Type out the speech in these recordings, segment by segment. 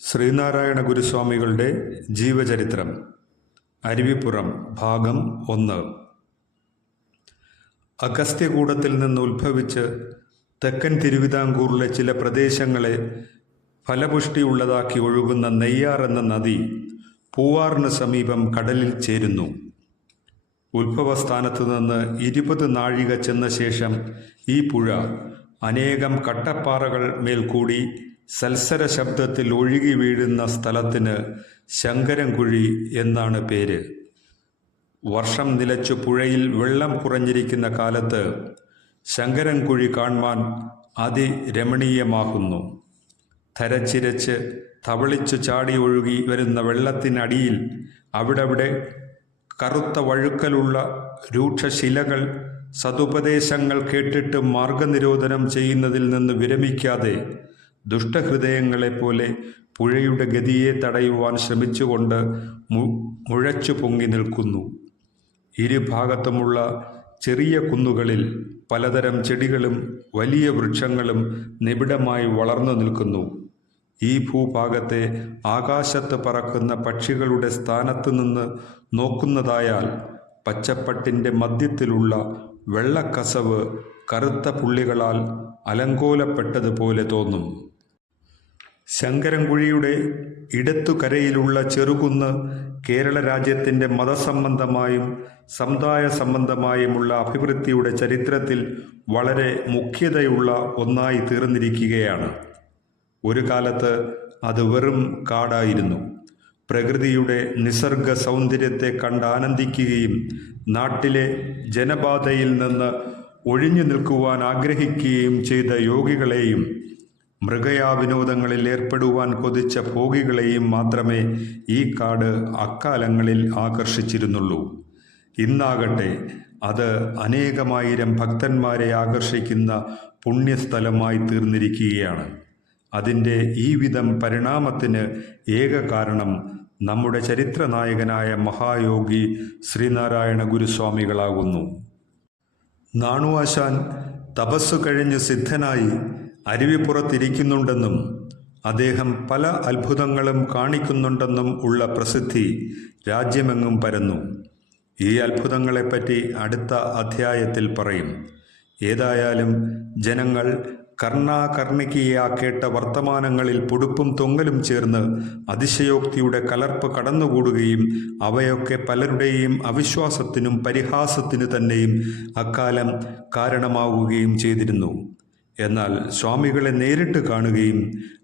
ശ്രീനാരായണ ഗുരുസ്വാമികളുടെ ജീവചരിത്രം അരുവിപ്പുറം ഭാഗം ഒന്ന്. അഗസ്ത്യകൂടത്തിൽ നിന്ന് ഉത്ഭവിച്ച് തെക്കൻ തിരുവിതാംകൂറിലെ ചില പ്രദേശങ്ങളെ ഫലപുഷ്ടിയുള്ളതാക്കി ഒഴുകുന്ന നെയ്യാർ എന്ന നദി പൂവാറിന് സമീപം കടലിൽ ചേരുന്നു. ഉത്ഭവസ്ഥാനത്ത് നിന്ന് ഇരുപത് നാഴിക ചെന്ന ശേഷം ഈ പുഴ അനേകം കട്ടപ്പാറകൾ മേൽക്കൂടി സൽസര ശബ്ദത്തിൽ ഒഴുകി വീഴുന്ന സ്ഥലത്തിന് ശങ്കരൻകുഴി എന്നാണ് പേര്. വർഷം നിലച്ചു പുഴയിൽ വെള്ളം കുറഞ്ഞിരിക്കുന്ന കാലത്ത് ശങ്കരൻകുഴി കാണുവാൻ അതിരമണീയമാകുന്നു. ധരച്ചിരച്ച് തവളിച്ചു ചാടി ഒഴുകി വരുന്ന വെള്ളത്തിനടിയിൽ അവിടവിടെ കറുത്ത വഴുക്കലുള്ള രൂക്ഷശിലകൾ സതുപദേശങ്ങൾ കേട്ടിട്ട് മാർഗനിരോധനം ചെയ്യുന്നതിൽ നിന്ന് വിരമിക്കാതെ ദുഷ്ടഹൃദയങ്ങളെപ്പോലെ പുഴയുടെ ഗതിയെ തടയുവാൻ ശ്രമിച്ചുകൊണ്ട് മു മുഴച്ചു പൊങ്ങി നിൽക്കുന്നു. ഇരുഭാഗത്തുമുള്ള ചെറിയ കുന്നുകളിൽ പലതരം ചെടികളും വലിയ വൃക്ഷങ്ങളും നിബിഡമായി വളർന്നു നിൽക്കുന്നു. ഈ ഭൂഭാഗത്തെ ആകാശത്ത് പറക്കുന്ന പക്ഷികളുടെ സ്ഥാനത്ത് നിന്ന് നോക്കുന്നതായാൽ പച്ചപ്പട്ടിന്റെ മധ്യത്തിലുള്ള വെള്ളക്കസവ് കറുത്ത പുള്ളികളാൽ അലങ്കോലപ്പെട്ടതുപോലെ തോന്നും. ശങ്കരൻകുഴിയുടെ ഇടത്തുകരയിലുള്ള ചെറുകുന്ന് കേരള രാജ്യത്തിന്റെ മതസംബന്ധമായും സമുദായ സംബന്ധമായുമുള്ള അഭിവൃദ്ധിയുടെ ചരിത്രത്തിൽ വളരെ മുഖ്യതയുള്ള ഒന്നായി തീർന്നിരിക്കുകയാണ്. ഒരു കാലത്ത് അത് വെറും കാടായിരുന്നു. പ്രകൃതിയുടെ നിസർഗ സൗന്ദര്യത്തെ കണ്ട് ആനന്ദിക്കുകയും നാട്ടിലെ ജനബാധയിൽ നിന്ന് ഒഴിഞ്ഞു നിൽക്കുവാൻ ആഗ്രഹിക്കുകയും ചെയ്ത യോഗികളെയും മൃഗയാവിനോദങ്ങളിൽ ഏർപ്പെടുവാൻ കൊതിച്ച ഭോഗികളെയും മാത്രമേ ഈ കാട് അക്കാലങ്ങളിൽ ആകർഷിച്ചിരുന്നുള്ളൂ. ഇന്നാകട്ടെ അത് അനേകമായിരം ഭക്തന്മാരെ ആകർഷിക്കുന്ന പുണ്യസ്ഥലമായി തീർന്നിരിക്കുകയാണ്. അതിന്റെ ഈ വിധം പരിണാമത്തിന് ഏക കാരണം നമ്മുടെ ചരിത്രനായകനായ മഹായോഗി ശ്രീനാരായണ ഗുരുസ്വാമികളാകുന്നു. നാണുവാശാൻ തപസ്സു കഴിഞ്ഞ് സിദ്ധനായി അരുവിപ്പുറത്തിരിക്കുന്നുണ്ടെന്നും അദ്ദേഹം പല അത്ഭുതങ്ങളും കാണിക്കുന്നുണ്ടെന്നും ഉള്ള പ്രസിദ്ധി രാജ്യമെങ്ങും പരന്നു. ഈ അത്ഭുതങ്ങളെപ്പറ്റി അടുത്ത അധ്യായത്തിൽ പറയും. ഏതായാലും ജനങ്ങൾ കർണാകർണികയാ കേട്ട വർത്തമാനങ്ങളിൽ പൊടുപ്പും തൊങ്ങലും ചേർന്ന് അതിശയോക്തിയുടെ കലർപ്പ് കടന്നുകൂടുകയും അവയൊക്കെ പലരുടെയും അവിശ്വാസത്തിനും പരിഹാസത്തിനു തന്നെയും അക്കാലം കാരണമാവുകയും ചെയ്തിരുന്നു. എന്നാൽ സ്വാമികളെ നേരിട്ട് കാണുകയും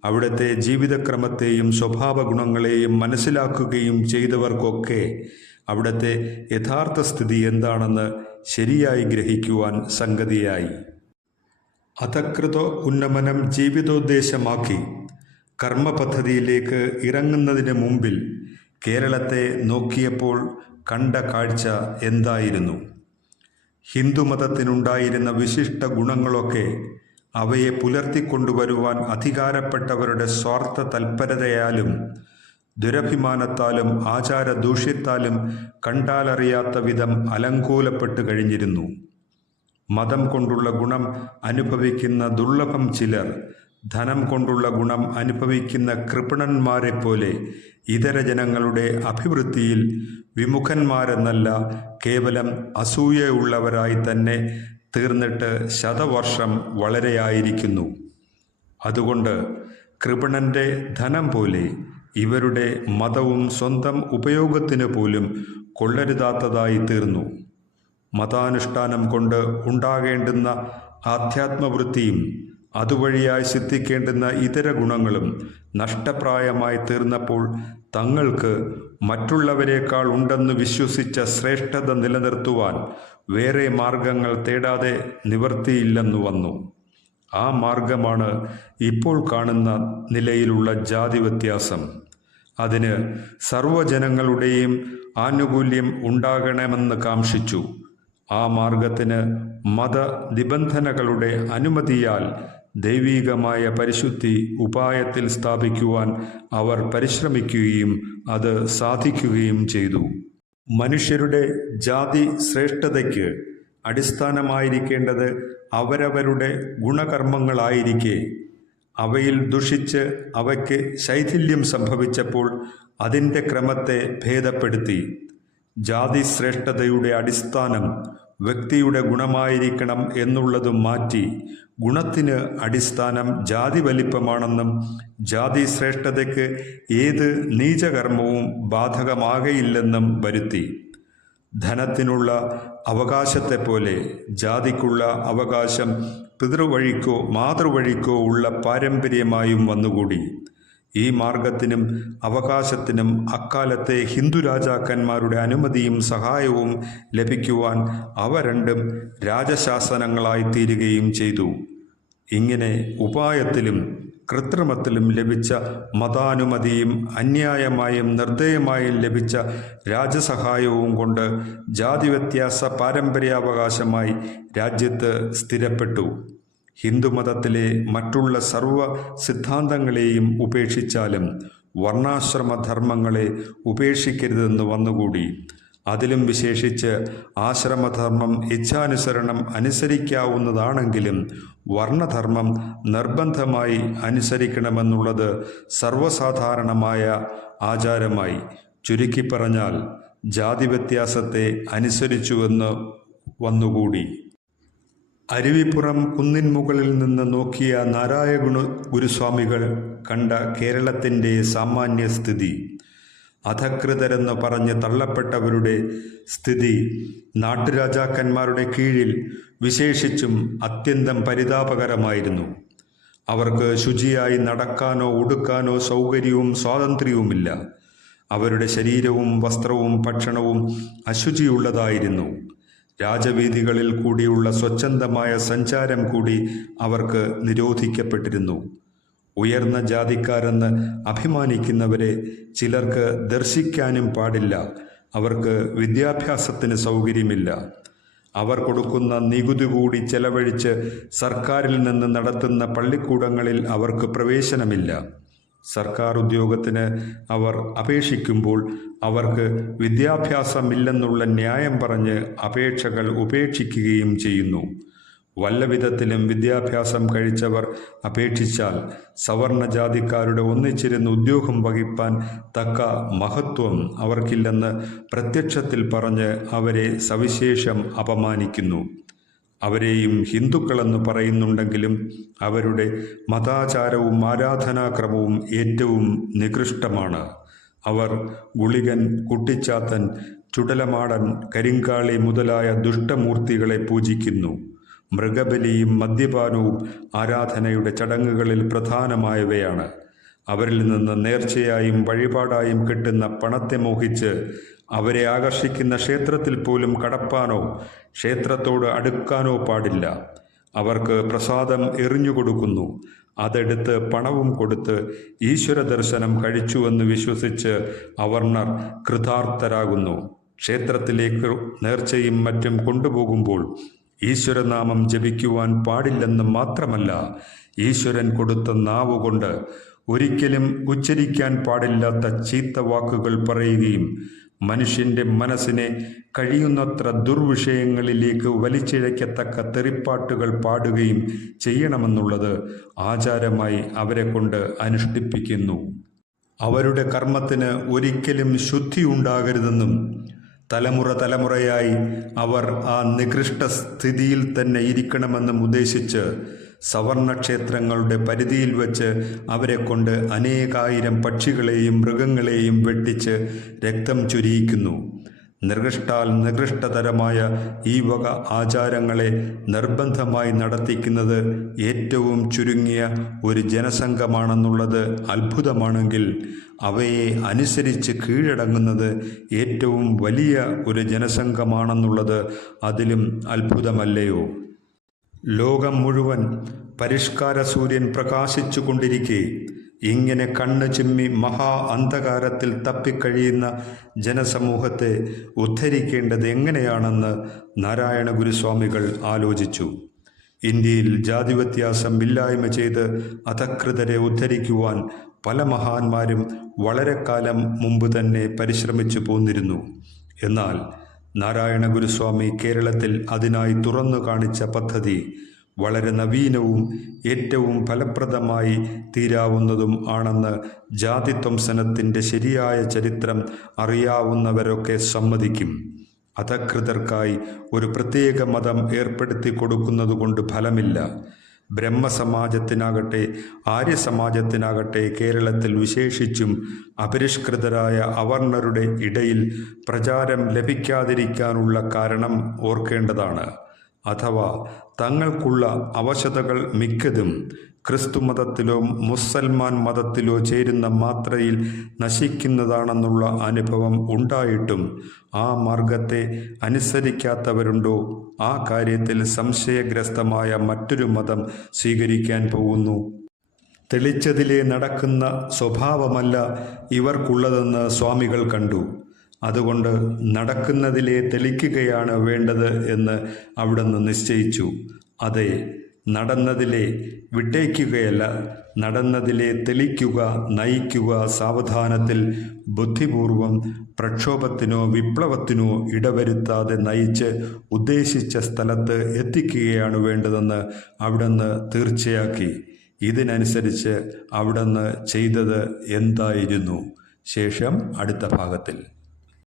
അവിടുത്തെ ജീവിതക്രമത്തെയും സ്വഭാവ ഗുണങ്ങളെയും മനസ്സിലാക്കുകയും ചെയ്തവർക്കൊക്കെ അവിടുത്തെ യഥാർത്ഥ സ്ഥിതി എന്താണെന്ന് ശരിയായി ഗ്രഹിക്കുവാൻ സംഗതിയായി. അധകൃത ഉന്നമനം ജീവിതോദ്ദേശമാക്കി കർമ്മപദ്ധതിയിലേക്ക് ഇറങ്ങുന്നതിന് മുമ്പിൽ കേരളത്തെ നോക്കിയപ്പോൾ കണ്ട കാഴ്ച എന്തായിരുന്നു? ഹിന്ദുമതത്തിനുണ്ടായിരുന്ന വിശിഷ്ട ഗുണങ്ങളൊക്കെ അവയെ പുലർത്തിക്കൊണ്ടുവരുവാൻ അധികാരപ്പെട്ടവരുടെ സ്വാർത്ഥ തൽപരതയാലും ദുരഭിമാനത്താലും ആചാരദൂഷ്യത്താലും കണ്ടാലറിയാത്ത വിധം അലങ്കോലപ്പെട്ട് കഴിഞ്ഞിരുന്നു. മതം കൊണ്ടുള്ള ഗുണം അനുഭവിക്കുന്ന ദുർലഭം ചിലർ ധനം കൊണ്ടുള്ള ഗുണം അനുഭവിക്കുന്ന കൃപണന്മാരെ പോലെ ഇതര ജനങ്ങളുടെ അഭിവൃദ്ധിയിൽ വിമുഖന്മാരെന്നല്ല കേവലം അസൂയയുള്ളവരായി തന്നെ തീർന്നിട്ട് ശതവർഷം വളരെയായിരിക്കുന്നു. അതുകൊണ്ട് കൃപണന്റെ ധനം പോലെ ഇവരുടെ മതവും സ്വന്തം ഉപയോഗത്തിന് പോലും കൊള്ളരുതാത്തതായി തീർന്നു. മതാനുഷ്ഠാനം കൊണ്ട് ഉണ്ടാകേണ്ടുന്ന ആധ്യാത്മവൃത്തിയും അതുവഴിയായി സിദ്ധിക്കേണ്ടുന്ന ഇതര ഗുണങ്ങളും നഷ്ടപ്രായമായി തീർന്നപ്പോൾ തങ്ങൾക്ക് മറ്റുള്ളവരെക്കാൾ ഉണ്ടെന്ന് വിശ്വസിച്ച ശ്രേഷ്ഠത നിലനിർത്തുവാൻ വേറെ മാർഗങ്ങൾ തേടാതെ നിവർത്തിയില്ലെന്നു വന്നു. ആ മാർഗമാണ് ഇപ്പോൾ കാണുന്ന നിലയിലുള്ള ജാതി വ്യത്യാസം. അതിന് സർവജനങ്ങളുടെയും ആനുകൂല്യം ഉണ്ടാകണമെന്ന് കാംക്ഷിച്ചു. ആ മാർഗത്തിന് മത നിബന്ധനകളുടെ അനുമതിയാൽ ദൈവീകമായ പരിശുദ്ധി ഉപായത്തിൽ സ്ഥാപിക്കുവാൻ അവർ പരിശ്രമിക്കുകയും അത് സാധിക്കുകയും ചെയ്തു. മനുഷ്യരുടെ ജാതി ശ്രേഷ്ഠതയ്ക്ക് അടിസ്ഥാനമായിരിക്കേണ്ടത് അവരവരുടെ ഗുണകർമ്മങ്ങളായിരിക്കെ. അവയിൽ ദുഷിച്ച് അവയ്ക്ക് ശൈഥില്യം സംഭവിച്ചപ്പോൾ അതിന്റെ ക്രമത്തെ ഭേദപ്പെടുത്തി. ജാതി ശ്രേഷ്ഠതയുടെ അടിസ്ഥാനം വ്യക്തിയുടെ ഗുണമായിരിക്കണം എന്നുള്ളതും മാറ്റി ഗുണത്തിന് അടിസ്ഥാനം ജാതി വലിപ്പമാണെന്നും ജാതി ശ്രേഷ്ഠതയ്ക്ക് ഏത് നീചകർമ്മവും ബാധകമാകയില്ലെന്നും വരുത്തി. ധനത്തിനുള്ള അവകാശത്തെപ്പോലെ ജാതിക്കുള്ള അവകാശം പിതൃവഴിക്കോ മാതൃവഴിക്കോ ഉള്ള പാരമ്പര്യമായും വന്നുകൂടി. ഈ മാർഗത്തിനും അവകാശത്തിനും അക്കാലത്തെ ഹിന്ദു രാജാക്കന്മാരുടെ അനുമതിയും സഹായവും ലഭിക്കുവാൻ അവ രണ്ടും രാജശാസനങ്ങളായി തീരുകയും ചെയ്തു. ഇങ്ങനെ ഉപായത്തിലും കൃത്രിമത്തിലും ലഭിച്ച മതാനുമതിയും അന്യായമായും നിർദ്ദയമായും ലഭിച്ച രാജസഹായവും കൊണ്ട് ജാതിവ്യത്യാസ പാരമ്പര്യാവകാശമായി രാജ്യത്ത് സ്ഥിരപ്പെട്ടു. ഹിന്ദുമതത്തിലെ മറ്റുള്ള സർവ സിദ്ധാന്തങ്ങളെയും ഉപേക്ഷിച്ചാലും വർണാശ്രമധർമ്മങ്ങളെ ഉപേക്ഷിക്കരുതെന്ന് വന്നുകൂടി. അതിലും വിശേഷിച്ച് ആശ്രമധർമ്മം ഇച്ഛാനുസരണം അനുസരിക്കാവുന്നതാണെങ്കിലും വർണധർമ്മം നിർബന്ധമായി അനുസരിക്കണമെന്നുള്ളത് സർവസാധാരണമായ ആചാരമായി. ചുരുക്കി പറഞ്ഞാൽ ജാതി വ്യത്യാസത്തെ അനുസരിച്ചുവെന്ന് വന്നുകൂടി. അരുവിപ്പുറം കുന്നിൻ മുകളിൽ നിന്ന് നോക്കിയ നാരായണ ഗുരുസ്വാമികൾ കണ്ട കേരളത്തിന്റെ സാമാന്യ സ്ഥിതി അധകൃതരെന്ന് പറഞ്ഞ് തള്ളപ്പെട്ടവരുടെ സ്ഥിതി നാട്ടുരാജാക്കന്മാരുടെ കീഴിൽ വിശേഷിച്ചും അത്യന്തം പരിതാപകരമായിരുന്നു. അവർക്ക് ശുചിയായി നടക്കാനോ ഉടുക്കാനോ സൗകര്യവും സ്വാതന്ത്ര്യവുമില്ല. അവരുടെ ശരീരവും വസ്ത്രവും ഭക്ഷണവും അശുചിയുള്ളതായിരുന്നു. രാജവീഥികളിൽ കൂടിയുള്ള സ്വച്ഛന്തമായ സഞ്ചാരം കൂടി അവർക്ക് നിരോധിക്കപ്പെട്ടിരുന്നു. ഉയർന്ന ജാതിക്കാരെന്ന് അഭിമാനിക്കുന്നവരെ ചിലർക്ക് ദർശിക്കാനും പാടില്ല. അവർക്ക് വിദ്യാഭ്യാസത്തിന് സൗകര്യമില്ല. അവർ കൊടുക്കുന്ന നികുതി കൂടി ചെലവഴിച്ച് സർക്കാരിൽ നിന്ന് നടത്തുന്ന പള്ളിക്കൂടങ്ങളിൽ അവർക്ക് പ്രവേശനമില്ല. സർക്കാർ ഉദ്യോഗത്തിന് അവർ അപേക്ഷിക്കുമ്പോൾ അവർക്ക് വിദ്യാഭ്യാസമില്ലെന്നുള്ള ന്യായം പറഞ്ഞ് അപേക്ഷകൾ ഉപേക്ഷിക്കുകയും ചെയ്യുന്നു. വല്ല വിധത്തിലും വിദ്യാഭ്യാസം കഴിച്ചവർ അപേക്ഷിച്ചാൽ സവർണജാതിക്കാരുടെ ഒന്നിച്ചിരുന്ന് ഉദ്യോഗം വഹിപ്പാൻ തക്ക മഹത്വം അവർക്കില്ലെന്ന് പ്രത്യക്ഷത്തിൽ പറഞ്ഞ് അവരെ സവിശേഷം അപമാനിക്കുന്നു. അവരെയും ഹിന്ദുക്കളെന്ന് പറയുന്നുണ്ടെങ്കിലും അവരുടെ മതാചാരവും ആരാധനാക്രമവും ഏറ്റവും നികൃഷ്ടമാണ്. അവർ ഗുളികൻ കുട്ടിച്ചാത്തൻ ചുടലമാടൻ കരിങ്കാളി മുതലായ ദുഷ്ടമൂർത്തികളെ പൂജിക്കുന്നു. മൃഗബലിയും മദ്യപാനവും ആരാധനയുടെ ചടങ്ങുകളിൽ പ്രധാനമായവയാണ്. അവരിൽ നിന്ന് നേർച്ചയായും വഴിപാടായും കിട്ടുന്ന പണത്തെ മോഹിച്ച് അവരെ ആകർഷിക്കുന്ന ക്ഷേത്രത്തിൽ പോലും കടപ്പാനോ ക്ഷേത്രത്തോട് അടുക്കാനോ പാടില്ല. അവർക്ക് പ്രസാദം എറിഞ്ഞുകൊടുക്കുന്നു അതെടുത്ത് പണവും കൊടുത്ത് ഈശ്വര ദർശനം കഴിച്ചുവെന്ന് വിശ്വസിച്ച് അവർണർ കൃതാർത്ഥരാകുന്നു. ക്ഷേത്രത്തിലേക്ക് നേർച്ചയും മറ്റും കൊണ്ടുപോകുമ്പോൾ ഈശ്വരനാമം ജപിക്കുവാൻ പാടില്ലെന്ന് മാത്രമല്ല ഈശ്വരൻ കൊടുത്ത നാവുകൊണ്ട് ഒരിക്കലും ഉച്ചരിക്കാൻ പാടില്ലാത്ത ചീത്ത വാക്കുകൾ പറയുകയും മനുഷ്യന്റെ മനസ്സിനെ കഴിയുന്നത്ര ദുർവിഷയങ്ങളിലേക്ക് വലിച്ചിഴയ്ക്കത്തക്ക തെറിപ്പാട്ടുകൾ പാടുകയും ചെയ്യണമെന്നുള്ളത് ആചാരമായി അവരെ കൊണ്ട് അനുഷ്ഠിപ്പിക്കുന്നു. അവരുടെ കർമ്മത്തിന് ഒരിക്കലും ശുദ്ധി ഉണ്ടാകരുതെന്നും തലമുറ തലമുറയായി അവർ ആ നികൃഷ്ട സ്ഥിതിയിൽ തന്നെ ഇരിക്കണമെന്നും ഉദ്ദേശിച്ച് സവർണക്ഷേത്രങ്ങളുടെ പരിധിയിൽ വച്ച് അവരെ കൊണ്ട് അനേകായിരം പക്ഷികളെയും മൃഗങ്ങളെയും വെട്ടിച്ച് രക്തം ചൊരിയിക്കുന്നു. നികൃഷ്ടാൽ നികൃഷ്ടതരമായ ഈ വക ആചാരങ്ങളെ നിർബന്ധമായി നടത്തിക്കുന്നത് ഏറ്റവും ചുരുങ്ങിയ ഒരു ജനസംഘമാണെന്നുള്ളത് അത്ഭുതമാണെങ്കിൽ അവയെ അനുസരിച്ച് കീഴടങ്ങുന്നത് ഏറ്റവും വലിയ ഒരു ജനസംഘമാണെന്നുള്ളത് അതിലും അത്ഭുതമല്ലയോ? ലോകം മുഴുവൻ പരിഷ്കാര സൂര്യൻ പ്രകാശിച്ചു കൊണ്ടിരിക്കെ ഇങ്ങനെ കണ്ണ് ചിമ്മി മഹാ അന്ധകാരത്തിൽ തപ്പിക്കഴിയുന്ന ജനസമൂഹത്തെ ഉദ്ധരിക്കേണ്ടത് എങ്ങനെയാണെന്ന് നാരായണ ഗുരുസ്വാമികൾ ആലോചിച്ചു. ഇന്ത്യയിൽ ജാതി വ്യത്യാസം ഇല്ലായ്മ ചെയ്ത് അധകൃതരെ ഉദ്ധരിക്കുവാൻ പല മഹാന്മാരും വളരെ കാലം മുമ്പ് തന്നെ പരിശ്രമിച്ചു പോന്നിരുന്നു. എന്നാൽ നാരായണ ഗുരുസ്വാമി കേരളത്തിൽ അതിനായി തുറന്നു കാണിച്ച പദ്ധതി വളരെ നവീനവും ഏറ്റവും ഫലപ്രദമായി തീരാവുന്നതും ആണെന്ന് ജാതിത്വംസനത്തിന്റെ ശരിയായ ചരിത്രം അറിയാവുന്നവരൊക്കെ സമ്മതിക്കും. അധകൃതർക്കായി ഒരു പ്രത്യേക മതം ഏർപ്പെടുത്തി കൊടുക്കുന്നതുകൊണ്ട് ഫലമില്ല. ബ്രഹ്മസമാജത്തിനാകട്ടെ ആര്യസമാജത്തിനാകട്ടെ കേരളത്തിൽ വിശേഷിച്ചും അപരിഷ്കൃതരായ അവർണരുടെ ഇടയിൽ പ്രചാരം ലഭിക്കാതിരിക്കാനുള്ള കാരണം ഓർക്കേണ്ടതാണ്. അഥവാ തങ്ങൾക്കുള്ള അവശതകൾ മിക്കതും ക്രിസ്തുമതത്തിലോ മുസൽമാൻ മതത്തിലോ ചേരുന്ന മാത്രയിൽ നശിക്കുന്നതാണെന്നുള്ള അനുഭവം ഉണ്ടായിട്ടും ആ മാർഗത്തെ അനുസരിക്കാത്തവരുണ്ടോ? ആ കാര്യത്തിൽ സംശയഗ്രസ്തമായ മറ്റൊരു മതം സ്വീകരിക്കാൻ പോകുന്നു. തെളിച്ചതിലെ നടക്കുന്ന സ്വഭാവമല്ല ഇവർക്കുള്ളതെന്ന് സ്വാമികൾ കണ്ടു. അതുകൊണ്ട് നടക്കുന്നതിലെ തെളിക്കുകയാണ് വേണ്ടത് എന്ന് അവിടുന്ന് നിശ്ചയിച്ചു. അതെ നടന്നതിലെ വിട്ടേക്കുകയല്ല നടന്നതിലെ തെളിക്കുക നയിക്കുക സാവധാനത്തിൽ ബുദ്ധിപൂർവം പ്രക്ഷോഭത്തിനോ വിപ്ലവത്തിനോ ഇടവരുത്താതെ നയിച്ച് ഉദ്ദേശിച്ച സ്ഥലത്ത് എത്തിക്കുകയാണ് വേണ്ടതെന്ന് അവിടുന്ന് തീർച്ചയാക്കി. ഇതിനനുസരിച്ച് അവിടുന്ന് ചെയ്തത് എന്തായിരുന്നു? ശേഷം അടുത്ത ഭാഗത്തിൽ.